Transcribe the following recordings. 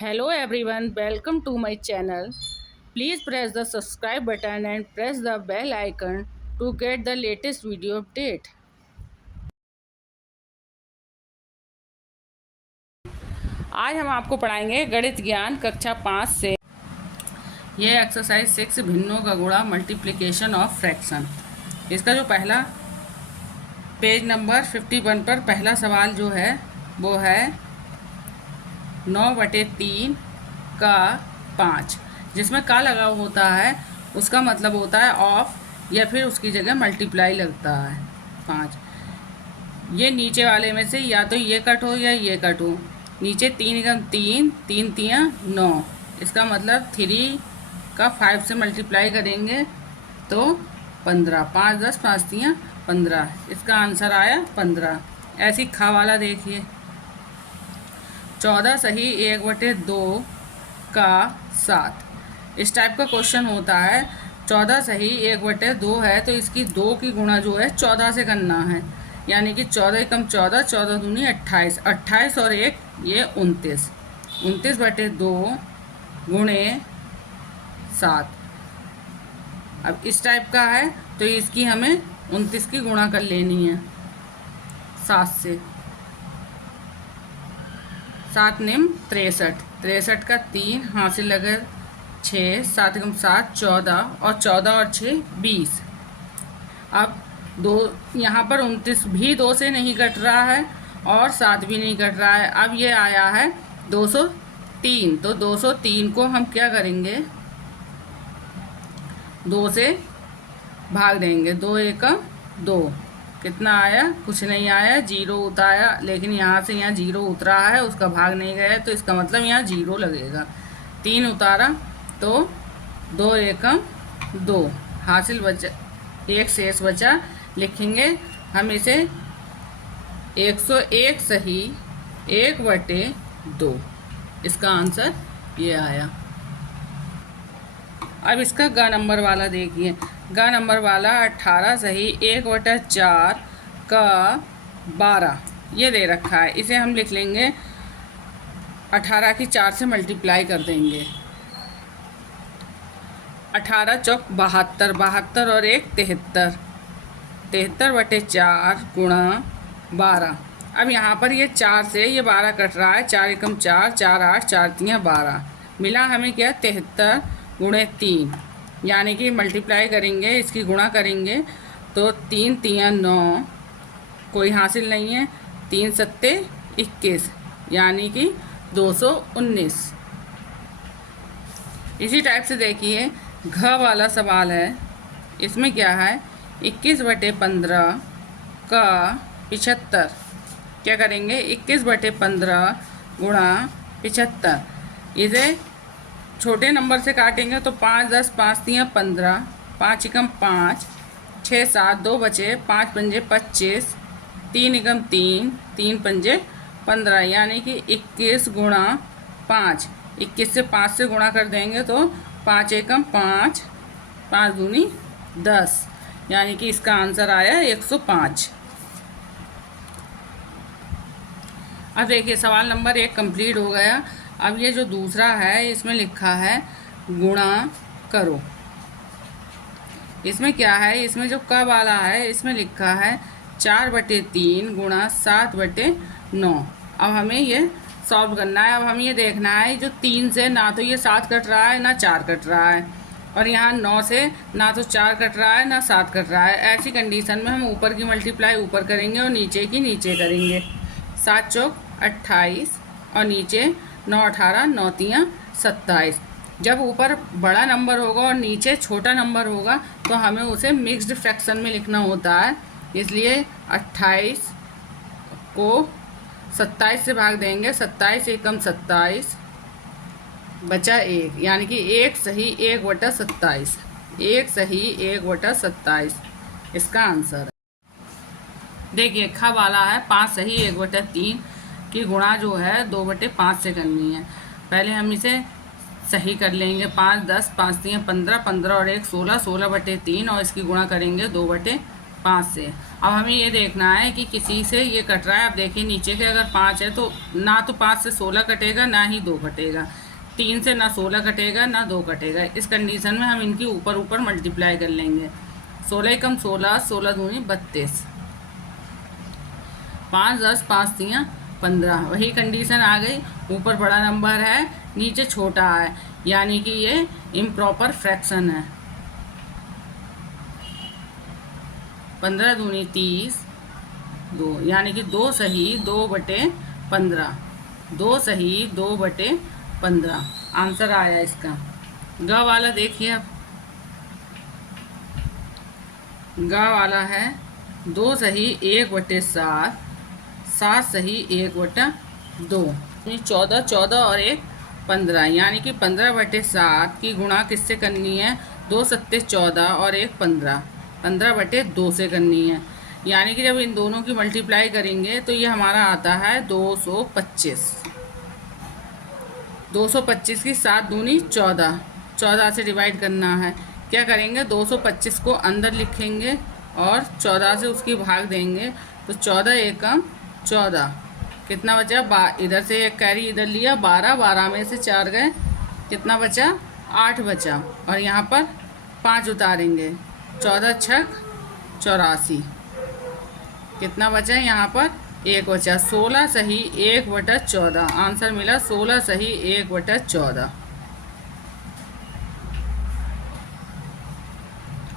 Hello everyone, welcome to my channel. Please press the subscribe button and press the bell icon to get the latest video update. आज हम आपको पढ़ाएंगे गणित ज्ञान कक्षा 5 से। ये एक्सरसाइज 6 भिन्नों का गुणा मल्टीप्लिकेशन ऑफ फ्रैक्शन। इसका जो पहला पेज नंबर 51 पर पहला सवाल जो है वो है 9/3 का 5, जिसमें का लगा होता है उसका मतलब होता है ऑफ या फिर उसकी जगह मल्टीप्लाई लगता है 5। ये नीचे वाले में से या तो ये कट हो या ये कट हो। नीचे 3 3 3 9, इसका मतलब 3 का 5 से मल्टीप्लाई करेंगे तो 15, 5 10 5 3 15, इसका आंसर आया 15। ऐसी खा वाला देखिए 14 सही 1/2 का 7। इस टाइप का क्वेश्चन होता है 14 सही 1/2 है तो इसकी 2 की गुणा जो है 14 से करना है, यानी कि 14 कम 14, 14 दूनी 28, 28 और 1 ये 29, 29/2 गुणे 7। अब इस टाइप का है तो इसकी हमें 29 की गुणा कर लेनी है 7 से। 7 निम 63, 63 का 3 हासिल लगे 6, 7 कम 7 14 और 14 और 6 20। अब 2 यहाँ पर 29 भी 2 से नहीं कट रहा है और 7 भी नहीं कट रहा है। अब ये आया है 203, तो 203 को हम क्या करेंगे 2 से भाग देंगे। 2 1 2, कितना आया? कुछ नहीं आया, 0 उतारा, लेकिन यहाँ से यहाँ 0 उतरा है, उसका भाग नहीं गया तो इसका मतलब यहाँ 0 लगेगा। 3 उतारा तो 2 1 2 हासिल बचा, 1 शेष बचा, लिखेंगे हम इसे 101 सही 1/2। इसका आंसर ये आया। अब इसका ग नंबर वाला देखिए, ग नंबर वाला 18 सही 1/4 का 12 ये दे रखा है। इसे हम लिख लेंगे 18 की 4 से मल्टीप्लाई कर देंगे। 18 चौक 72, 72 और 1 73, 73/4 गुणा 12। अब यहाँ पर ये 4 से ये 12 कट रहा है, 4 एकम 4, 4 8, 4 3 12, मिला हमें क्या 73 गुणे 3, यानी कि मल्टीप्लाई करेंगे, इसकी गुणा करेंगे तो 3 3 9, कोई हासिल नहीं है, 3 7 21, यानी कि 219। इसी टाइप से देखिए घ वाला सवाल है, इसमें क्या है 21/15 का 75। क्या करेंगे 21/15 गुणा 75, इसे छोटे नंबर से काटेंगे तो 5 10 5 3 15, 5 एकम 5, 6 7 2 बचे, 5 पंजे 25, 3 एकम 3, 3 पंजे 15, यानी कि 21 गुणा 5। 21 से 5 से गुणा कर देंगे तो 5 एकम 5, 5 दूनी 10, यानी कि इसका आंसर आया 105। अब देखिए सवाल नंबर 1 कंप्लीट हो गया। अब ये जो दूसरा है इसमें लिखा है गुणा करो। इसमें क्या है, इसमें जो क वाला है इसमें लिखा है 4/3 गुणा 7/9। अब हमें ये सॉल्व करना है। अब हम ये देखना है जो 3 से ना तो ये 7 कट रहा है ना 4 कट रहा है, और यहाँ 9 से ना तो 4 कट रहा है ना 7 कट रहा है। ऐसी कंडीशन में हम ऊपर की मल्टीप्लाई ऊपर करेंगे और नीचे की नीचे करेंगे। 7 चौक 28 और नीचे 9 18 9 3 27। जब ऊपर बड़ा नंबर होगा और नीचे छोटा नंबर होगा तो हमें उसे मिक्स्ड फ्रैक्शन में लिखना होता है, इसलिए 28 को 27 से भाग देंगे। 27 एकम 27 बचा 1, यानी कि 1 सही 1/27, 1 सही 1/27 इसका आंसर है। देखिए खा वाला है 5 सही 1/3 की गुणा जो है 2/5 से करनी है। पहले हम इसे सही कर लेंगे। 5 10 5 3 15, 15 और 1 16, 16/3 और इसकी गुणा करेंगे 2/5 5 से। अब हमें ये देखना है कि किसी से ये कट रहा है। अब देखिए नीचे के अगर 5 है तो ना तो 5 से 16 कटेगा ना ही 2 कटेगा, 3 से ना 16 कटेगा ना 2 कटेगा। इस कंडीशन में हम इनकी ऊपर ऊपर मल्टीप्लाई कर लेंगे। 16 कम 16, 16 दूनी 32, 5 10 5 3 15। वही कंडीशन आ गई, ऊपर बड़ा नंबर है नीचे छोटा है, यानी कि ये इम्प्रॉपर फ्रैक्शन है। 15 दूनी 30, 2 यानी कि 2 सही 2/15, 2 सही 2/15 आंसर आया इसका। ग वाला देखिए, अब ग वाला है 2 सही 1/7, 7 सही 1/2, 14 14 और 1 15, यानी कि 15/7 की गुणा किससे करनी है? 2 सत्ते 14 और 1 15, 15/2 से करनी है। यानी कि जब इन दोनों की मल्टीप्लाई करेंगे तो ये हमारा आता है 225। 225 की 7 दूनी 14, 14 से डिवाइड करना है। क्या करेंगे? 225 को अंदर लिखेंगे और 14 से उसकी भाग देंगे, तो 14 एकम 14, कितना बचा? इधर से एक कैरी इधर लिया, 12, 12 में से 4 गए, कितना बचा? 8 बचा। और यहाँ पर 5 उतारेंगे, 14 छक 84, कितना बचा? यहाँ पर 1 बचा। 16 सही 1/14 आंसर मिला, 16 सही 1/14।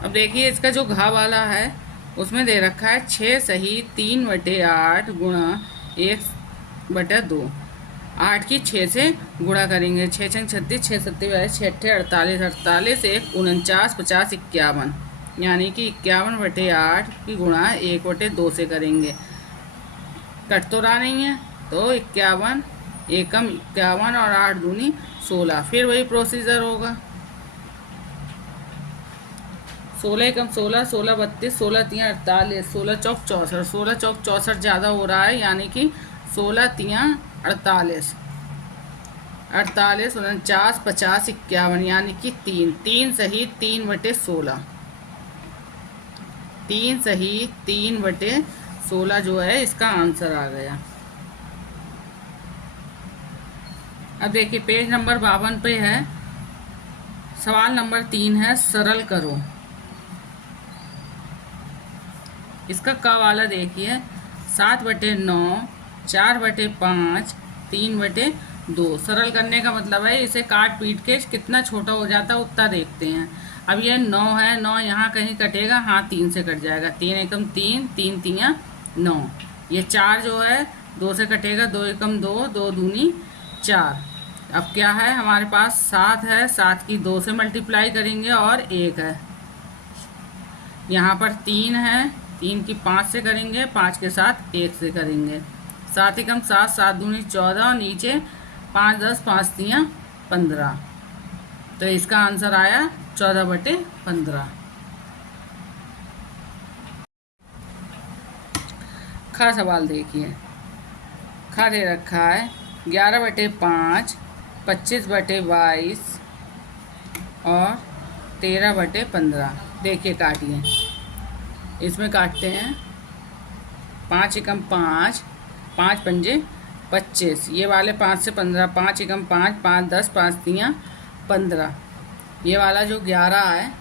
अब देखिए इसका जो घा वाला है उसमें दे रखा है 6 सही 3/8 गुणा 1/2। 8 की 6 से गुणा करेंगे, 6 छंग 36, 6 सत्ते 6 48, 48 1 49, 50 51, यानी कि 51/8 की गुणा 1/2 से करेंगे। कट तो रहा नहीं है, तो 51 एकम 51 और 8 दूनी 16, फिर वही प्रोसीजर होगा। 16 कम 16, 16 32, 16 3 48, 16 चौक 64, 16 चौक 64 ज़्यादा हो रहा है, यानी कि 16 3 48, 48 49 50 51, यानी कि 3, 3 सही 3/16, 3 सही 3/16 जो है इसका आंसर आ गया। अब देखिए पेज नंबर 52 पे है, सवाल नंबर 3 है, सरल करो। इसका क वाला देखिए, 7/9, 4/5, 3/2। सरल करने का मतलब है इसे काट पीट के कितना छोटा हो जाता है उतना देखते हैं। अब ये 9 है, 9 यहाँ कहीं कटेगा, हाँ 3 से कट जाएगा, 3 एकम 3, 3 3 9। ये 4 जो है 2 से कटेगा, 2 एकम 2, 2 दूनी 4। अब क्या है हमारे पास? 7 है, 7 की 2 से मल्टीप्लाई करेंगे और 1 है। यहाँ पर 3 है, 3 की 5 से करेंगे, 5 के साथ 1 से करेंगे। 7 एकम 7, 7 दूनी 14 और नीचे 5 10, 5 3 15, तो इसका आंसर आया 14/15। खा सवाल देखिए, खा दे रखा है 11/5, 25/22 और 13/15। देखिए काटिए, इसमें काटते हैं। 5 एकम 5, 5 पंजे 25, ये वाले 5 से 15, 5 एकम 5, 5 10, 5 3 15। ये वाला जो 11 है,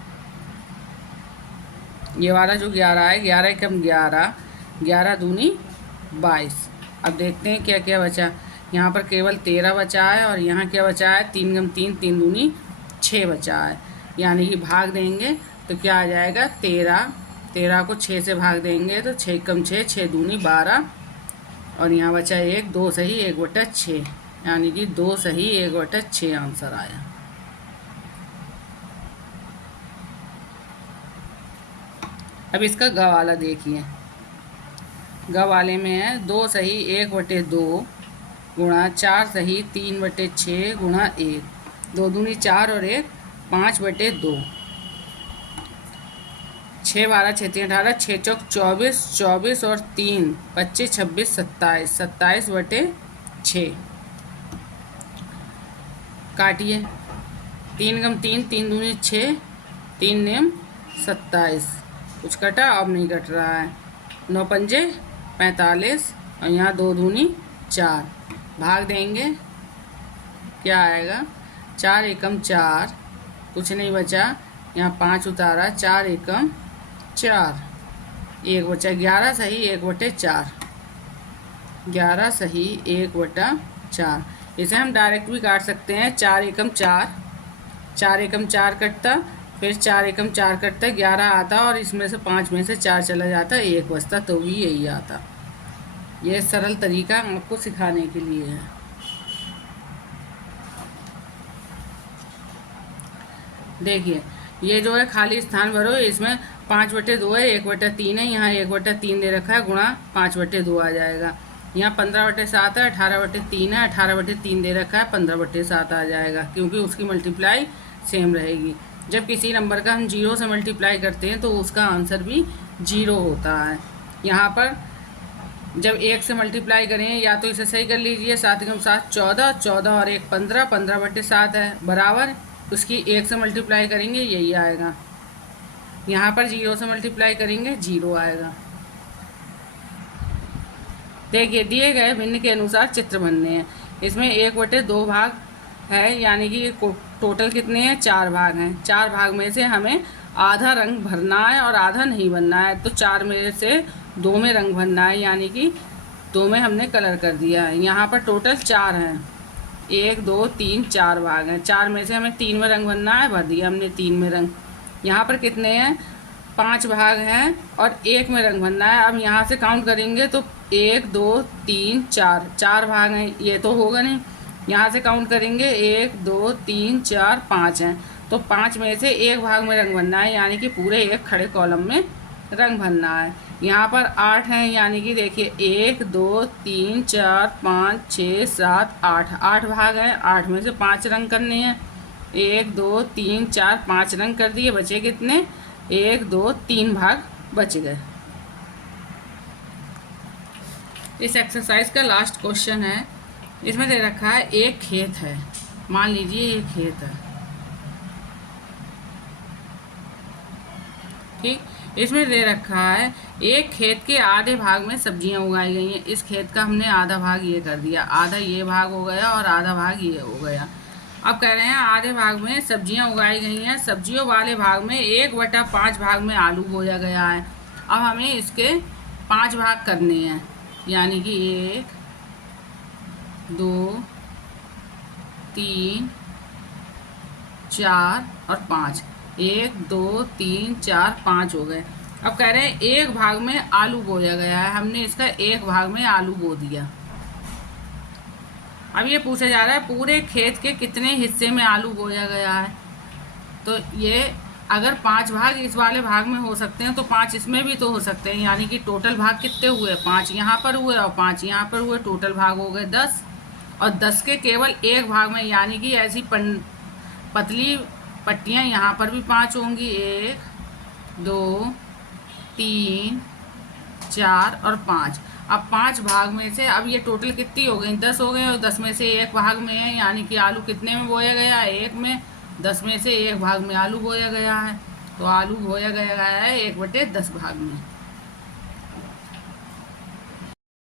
ये वाला जो 11 है, 11 एकम 11, 11 दूनी 22। अब देखते हैं क्या क्या बचा। यहाँ पर केवल 13 बचा है और यहाँ क्या बचा है? 3 एकम 3, 3 दूनी 6 बचा है, यानी कि भाग देंगे तो क्या आ जाएगा? 13, 13 को 6 से भाग देंगे तो 6 कम 6, 6 दूनी 12, और यहाँ बचा 1, 2 सही 1/6, यानी कि 2 सही 1/6 आंसर आया। अब इसका ग वाला देखिए, ग वाले में है 2 सही 1/2 गुणा 4 सही 3/6 गुणा 1, 2 दूनी 4 और 1 5/2, 6 12 6 3 18, 6 चौक 24, 24 और 3 25 26 27, 27/6। काटिए, 3 गम 3, 3 दूनी 6, 3 नेम 27, कुछ कटा, अब नहीं कट रहा है। 9 पंजे 45 और यहाँ 2 दूनी 4, भाग देंगे, क्या आएगा? 4 एकम 4, कुछ नहीं बचा, यहाँ 5 उतारा, 4 एकम 4, 1 बचा, 11 सही 1/4, 11 सही 1/4। इसे हम डायरेक्ट भी काट सकते हैं। 4 एकम 4, 4 एकम 4 कटता, फिर 4 एकम 4 कटता, 11 आता और इसमें से 5 में से 4 चला जाता, 1 बचता, तो भी यही आता। यह सरल तरीका आपको सिखाने के लिए है। देखिए ये जो है खाली स्थान भरो, इसमें 5/2 है, 1/3 है, यहाँ 1/3 दे रखा है, गुणा 5/2 आ जाएगा। यहाँ 15/7 है, 18/3 है, 18/3 दे रखा है, 15/7 आ जाएगा, क्योंकि उसकी मल्टीप्लाई सेम रहेगी। जब किसी नंबर का हम 0 से मल्टीप्लाई करते हैं तो उसका आंसर भी 0 होता है। यहाँ पर जब 1 से मल्टीप्लाई करें, या तो इसे सही कर लीजिए, 7 एकम 7 14, 14 और 1 15, 15/7 है, बराबर उसकी 1 से मल्टीप्लाई करेंगे, यही आएगा। यहाँ पर 0 से मल्टीप्लाई करेंगे, 0 आएगा। देखिए दिए गए भिन्न के अनुसार चित्र बनने हैं। इसमें 1/2 भाग है, यानी कि टोटल कितने हैं? 4 भाग हैं। 4 भाग में से हमें आधा रंग भरना है और आधा नहीं भरना है, तो 4 में से 2 में रंग भरना है, यानी कि 2 में हमने कलर कर दिया है। यहाँ पर टोटल 4 हैं, 1 2 3 4 भाग हैं। 4 में से हमें 3 में रंग भरना है, भर दिया हमने 3 में रंग। यहाँ पर कितने हैं? 5 भाग हैं और 1 में रंग भरना है। अब यहाँ से काउंट करेंगे तो 1 2 3 4, 4 भाग हैं, ये तो होगा नहीं। यहाँ से काउंट करेंगे 1 2 3 4 5 हैं, तो 5 में से 1 भाग में रंग भरना है, यानी कि पूरे एक खड़े कॉलम में रंग भरना है। यहाँ पर 8 हैं, यानी कि देखिए 1 2 3 4 5 6 7 8, 8 भाग हैं, 8 में से 5 रंग करने हैं। 1 2 3 4 5 रंग कर दिए, बचे कितने? 1 2 3 भाग बच गए। इस एक्सरसाइज का लास्ट क्वेश्चन है। इसमें दे रखा है एक खेत है, मान लीजिए ये खेत है, ठीक। इसमें दे रखा है एक खेत के आधे भाग में सब्जियां उगाई गई हैं। इस खेत का हमने आधा भाग ये कर दिया, आधा ये भाग हो गया और आधा भाग ये हो गया। अब कह रहे हैं आधे भाग में सब्जियां उगाई गई हैं, सब्जियों वाले भाग में 1/5 भाग में आलू बोया गया है। अब हमें इसके 5 भाग करने हैं, यानी कि 1 2 3 4 और 5, 1 2 3 4 5 हो गए। अब कह रहे हैं एक भाग में आलू बोया गया है, हमने इसका एक भाग में आलू बो दिया। अब ये पूछा जा रहा है पूरे खेत के कितने हिस्से में आलू बोया गया है। तो ये अगर 5 भाग इस वाले भाग में हो सकते हैं तो 5 इसमें भी तो हो सकते हैं, यानी कि टोटल भाग कितने हुए? 5 यहाँ पर हुए और 5 यहाँ पर हुए, टोटल भाग हो गए 10। और 10 के केवल एक भाग में, यानी कि ऐसी पतली पट्टियाँ यहाँ पर भी 5 होंगी, 1 2 3 4 और 5। अब 5 भाग में से अब ये टोटल कितनी हो गई? 10 हो गए, और 10 में से एक भाग में है, यानी कि आलू कितने में बोया गया है? 1 में। 10 में से एक भाग में आलू बोया गया है, तो आलू बोया गया है 1/10 भाग में।